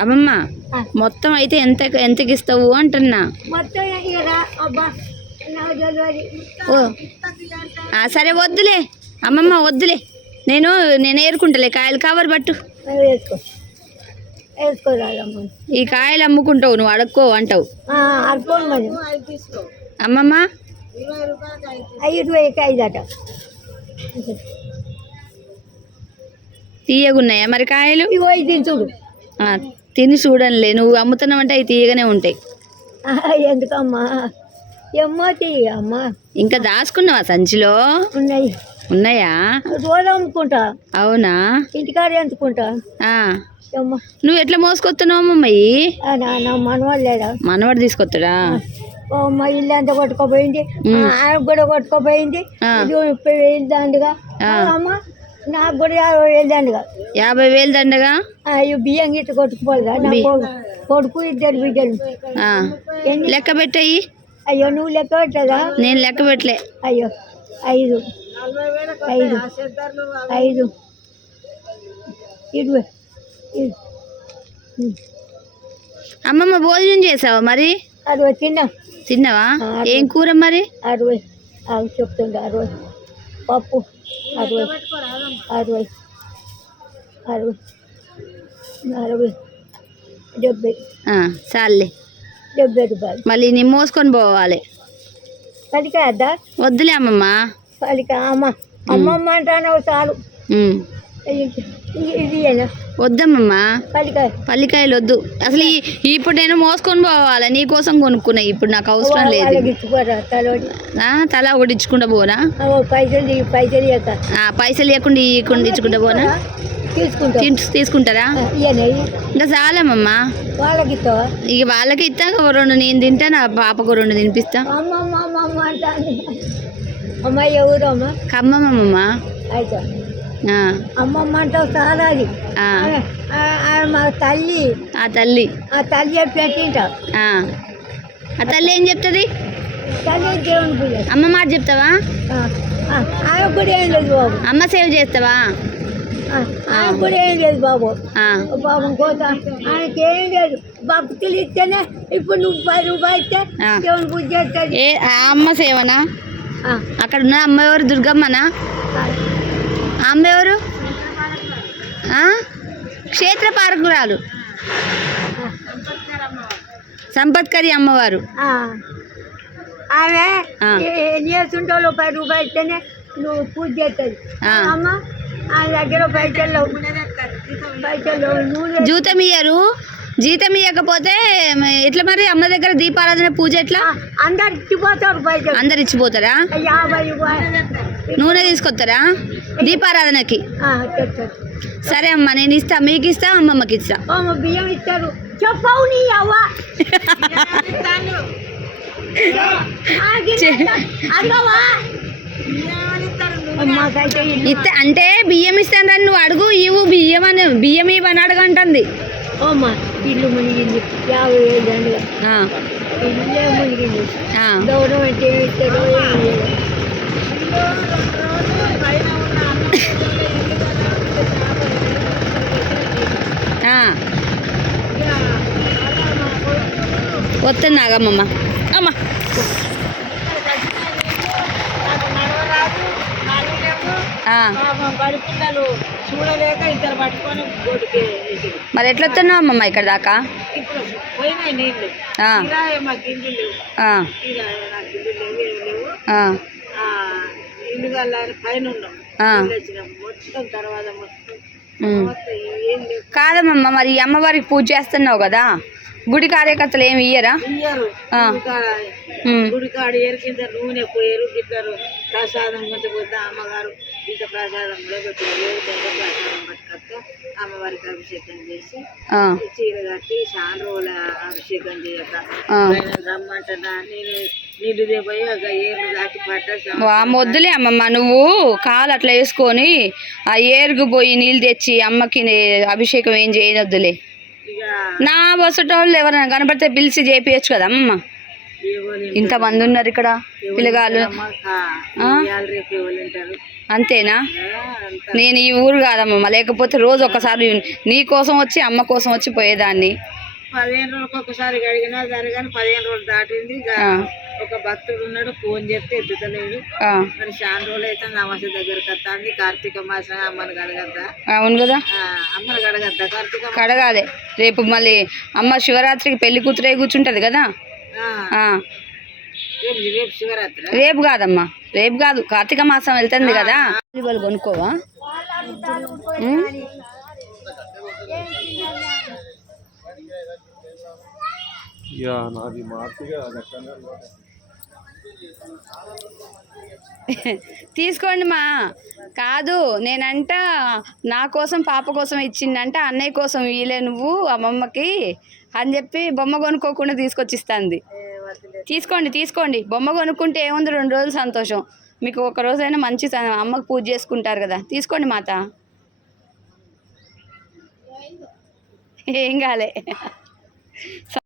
అమ్మమ్మ. మొత్తం అయితే ఎంత ఎంతకి ఇస్తావు అంటున్నా. సరే వద్దులే. అమ్మమ్మ వద్దులే. నేను నేను ఏరుకుంటలే. కాయలు కవర్ పట్టు. ఈ కాయలు అమ్ముకుంటావు నువ్వు అడుక్కో అంటావు. అమ్మమ్మ. తీయగున్నాయా? మరి కాయలు? చూడు. ఆ, తిని చూడనులే నువ్వు అమ్ముతున్నావంటే అవి తీయగానే ఉంటాయి. ఎందుకమ్మా? ఏమో అమ్మా. ఇంకా దాచుకున్నావా సంచిలో? ఉన్నాయి. ఉన్నాయా? రోజు అమ్ముకుంటా. అవునా? ఇంటికాడ అమ్మా నువ్వు ఎట్లా మోసుకొస్తున్నావు నా మనవాళ్ళు లేదా మనవాడు తీసుకొస్తాడా? మా ఇల్లు అంతా కొట్టుకోపోయింది. ఆయన కూడా కొట్టుకోపోయింది. దండగా. అమ్మ నాకు కూడా యాభై వేలు దండగా. యాభై వేలు దండగా? అయ్యో బియ్యం గిట్ట కొట్టుకుపోదా కొడుకు- ఇద్దరు బిడ్డలు. లెక్క పెట్టయి? అయ్యో నువ్వు లెక్క పెట్టదా నేను లెక్క పెట్టలే. అయ్యో ఐదు. ఐదు. ఐదు. ఇరవై. అమ్మమ్మ భోజనం చేసావా మరి? అరవై తిన్నాం. తిన్నావా? ఏం కూర మరి? అరవై. చెప్తుండే అరవై. పప్పు. అరవై. అరవై. అరవై. అరవై. డెబ్బై. ఆ, చాలులే. డెబ్బై రూపాయలు. మళ్ళీ నేను మోసుకొని పోవాలి. పలిక అద్దా? వద్దులే అమ్మమ్మ. పలిక అమ్మ. అమ్మమ్మ అంటాను చాలు. పలిక పల్లికాయలు వద్దు. అసలు ఇప్పుడు నేను మోసుకొని పోవాలి. నీ కోసం కొనుక్కున్నా. ఇప్పుడు నాకు అవసరం లేదు. తల ఒకటి ఇచ్చుకుంటా పోనా? పైసలు ఇవ్వకుండా ఇవ్వకుండా ఇచ్చుకుంటా పోనా? తీసుకుంటారా. ఇంకా ఇస్తావా ఇక వాళ్ళకి ఇస్తా. రెండు నేను తింటా నా పాపకు రెండు తినిపిస్తా. అమ్మ? అమ్మ అమ్మమ్మ ఆ- ఆ మా తల్లి. ఆ తల్లి. ఆ తల్లి పెట్టింట ఆ. ఆ తల్లి ఏం చెప్తుంది? తల్లి దేవుని పూజ అమ్మ మాట చెప్తావా? కూడా ఏం లేదు బాబు. అమ్మ సేవ చేస్తావా? ఆ, ఆయన కూడా ఏం లేదు బాబు. ఆ, బాబు కోత ఆయనకి ఏం లేదు. భక్తులు ఇస్తేనే ఇప్పుడు నువ్వు పది రూపాయలు ఇస్తే. దేవుని పూజ ఏ అమ్మ సేవనా? అక్కడ ఉన్న అమ్మ ఎవరు? దుర్గమ్మనా? ఆ. ఆ అమ్మ ఎవరు? క్షేత్ర పారకురాలు. సంపత్కరి అమ్మవారు. ఆమె ఇస్తేనే నువ్వు పూజ చేస్తుంది. అమ్మ దగ్గర పైసలు. పైసలు జీతం ఇయ్యరు. జీతం ఇవ్వకపోతే ఎట్లా మరి? అమ్మ దగ్గర దీపారాధన పూజ ఎట్లా? అందరు ఇచ్చిపోతారు అందరు ఇచ్చిపోతారా? యాభై నూనె తీసుకొస్తారా? దీపారాధనకి. సరే అమ్మ నేను ఇస్తా మీకు ఇస్తా అమ్మమ్మకి ఇస్తా అమ్మ బియ్యం ఇస్తారు చెప్పవు నీ అవ్వ ఇస్తా అంటే బియ్యం ఇస్తాను రా నువ్వు అడుగు ఇవ్వు బియ్యం అని బియ్యం ఇవ్వని ఇల్లు మునిగింది. యాభై వేలు. గౌరవం అంటే ఏమి ఇస్తారో ఏమి ఇయ్యరో. ఆ. వస్తుంది నాగమ్మమ్మ. అమ్మ. మరి ఎట్లా వస్తున్నావు అమ్మమ్మ ఇక్కడ దాకా? ఇల్లు పైన ఉన్నాం. తర్వాత మొత్తం కాదమ్మమ్మ మరి అమ్మవారికి పూజ చేస్తున్నావు కదా? గుడి కార్యకర్తలు ఏమి ఇయ్యరా. గుడికాడ ఎరికింత నూనె పోయారు ప్రసాదం కొంచెం పోతే అమ్మగారు ఇంత ప్రసాదం పట్టుకొస్తే అమ్మవారికి అభిషేకం చేసి చీర కట్టి రోజుల అభిషేకం చేయక. రమ్మంటున్నా నేను నీళ్ళు దిగిపోయి ఒక ఏళ్ళు దాటి పడ్డా వా మొద్దులే అమ్మమ్మ నువ్వు కాలు అట్లా వేసుకొని ఆ ఏరుగు పోయి నీళ్ళు తెచ్చి అమ్మకి అభిషేకం ఏం చేయనొద్దులే. నా వసటోళ్ళు ఎవరైనా కనపడితే పిలిచి చేపియచ్చు కదా అమ్మమ్మ ఇంతమంది ఉన్నారు ఇక్కడ పిల్లగాళ్ళు. అంతేనా? నేను ఈ ఊరు కాదమ్మా లేకపోతే రోజు ఒకసారి నీ కోసం వచ్చి అమ్మ కోసం వచ్చి పోయేదాన్ని. పదిహేను రోజులకు ఒకసారి అడిగినా సరే కానీ పదిహేను రోజులు దాటింది. ఒక భక్తుడు ఉన్నాడు ఫోన్ చేస్తే ఎత్తుతలేడు. ఆ, మరి చాలా రోజులు అయితే అమావాస్య దగ్గరకు వస్తుంది. కార్తీక మాసం అమ్మని కడగద్దా? అవును కదా? ఆ, అమ్మని కడగద్దా కార్తీక? కడగాలి. రేపు మళ్ళీ అమ్మ శివరాత్రికి పెళ్ళి కూతురే కూర్చుంటది కదా? ఆ, ఆ, రేపు రేపు శివరాత్రి? రేపు కాదమ్మా. రేపు కాదు. కార్తీక మాసం వెళ్తుంది కదా? ఉం? తీసుకోండి మా. కాదు నేనంట నా కోసం పాప కోసం ఇచ్చిందంట అన్నయ్య కోసం వీలే నువ్వు అమ్మమ్మకి అని చెప్పి బొమ్మ కొనుక్కోకుండా తీసుకొచ్చి ఇస్తుంది తీసుకోండి తీసుకోండి. బొమ్మ కొనుక్కుంటే ఏముంది? రెండు రోజులు సంతోషం. మీకు ఒక రోజైనా మంచి అమ్మకు పూజ చేసుకుంటారు కదా. తీసుకోండి మాత. ఏం కాలే.